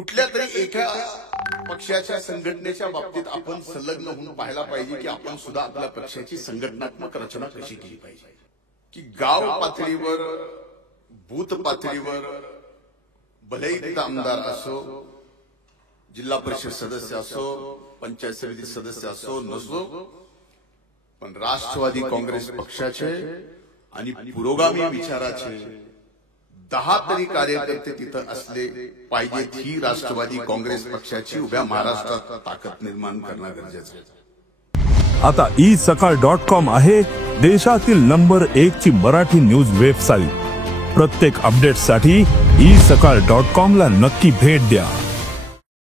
कुठल्या तरी एका पक्षाच्या संघटनेच्या बाबतीत आपण संलग्न होऊन पाहायला पाहिजे की आपण सुद्धा आपल्या पक्षाची संघटनात्मक रचना कशी केली पाहिजे, की गाव पातळीवर बूथ पातळीवर भलेही आमदार असो, जिल्हा परिषद सदस्य असो, पंचायत समिती सदस्य असो नसो, पण राष्ट्रवादी काँग्रेस पक्षाचे आणि पुरोगामी विचाराचे 10 तरी कार्यकर्ते तिथं असले पाहिजेत. ही राष्ट्रवादी काँग्रेस पक्षाची उभ्या महाराष्ट्रात ताकद निर्माण करणं गरजेचं आहे. आता isakal.com आहे देशातील नंबर 1 ची मराठी न्यूज वेबसाईट. प्रत्येक अपडेटसाठी isakal.com ला नक्की भेट द्या.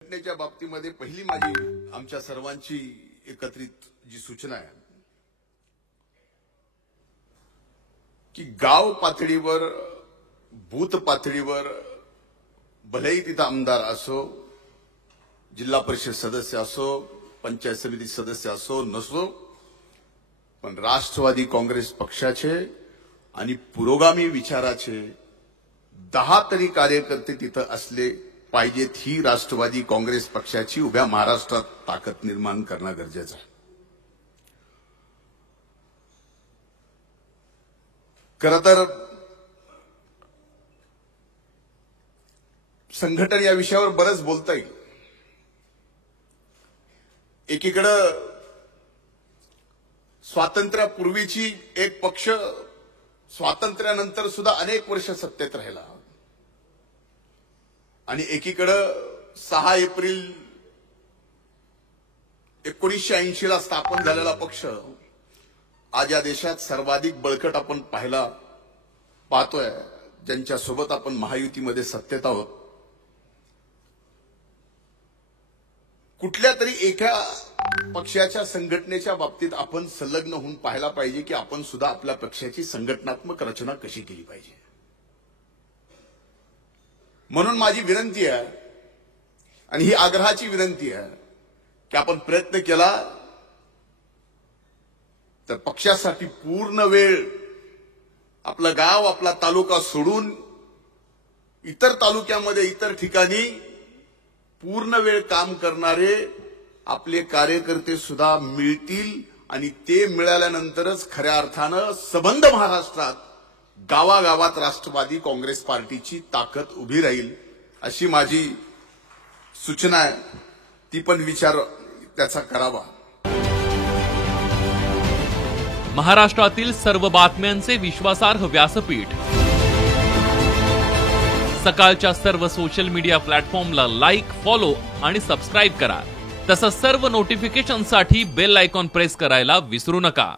घटनेच्या बाबतीमध्ये पहिली माझी आमच्या सर्वांची एकत्रित जी सूचना आहे की गाव पातळीवर बूथ पातळीवर भलेही तिथं आमदार असो, जिल्हा परिषद सदस्य असो, पंचायत समिती सदस्य असो नसो, पण राष्ट्रवादी काँग्रेस पक्षाचे आणि पुरोगामी विचाराचे 10 तरी कार्यकर्ते तिथं असले पाहिजेत. ही राष्ट्रवादी काँग्रेस पक्षाची उभ्या महाराष्ट्रात ताकद निर्माण करणं गरजेचं आहे. खरं तर संघटन या विषयावर बरंच बोलता येईल. एकीकडे स्वातंत्र्यापूर्वीची एक पक्ष स्वातंत्र्यानंतर सुद्धा अनेक वर्ष सत्तेत राहिला आणि एकीकडे 6 एप्रिल 1980 ला स्थापन झालेला पक्ष आज या देशात सर्वाधिक बळकट आपण पाहतोय, ज्यांच्यासोबत आपण महायुतीमध्ये सत्तेत आहोत. कुठल्या तरी एका पक्षाच्या संघटनेच्या बाबतीत आपण संलग्न होऊन पाहायला पाहिजे की आपण सुद्धा आपल्या पक्षाची संघटनात्मक रचना कशी केली पाहिजे. म्हणून माझी विनंती आहे आणि ही आग्रहाची विनंती आहे की आपण प्रयत्न केला तर पक्षासाठी पूर्ण वेळ आपलं गाव, आपला तालुका सोडून इतर तालुक्यामध्ये, इतर ठिकाणी पूर्ण वेळ काम करणारे आपले कार्यकर्ते सुद्धा मिळतील आणि ते मिळाल्यानंतरच खऱ्या अर्थानं सबंध महाराष्ट्रात गावागावात राष्ट्रवादी काँग्रेस पार्टीची ताकद उभी राहील, अशी माझी सूचना आहे. ती पण विचार त्याचा करावा. महाराष्ट्रातील सर्व बातम्यांचे विश्वासार्ह व्यासपीठ सकाळच्या सर्व सोशल मीडिया प्लॅटफॉर्मला लाईक, फॉलो आणि सबस्क्राईब करा. तसंच सर्व नोटिफिकेशनसाठी बेल आयकॉन प्रेस करायला विसरू नका.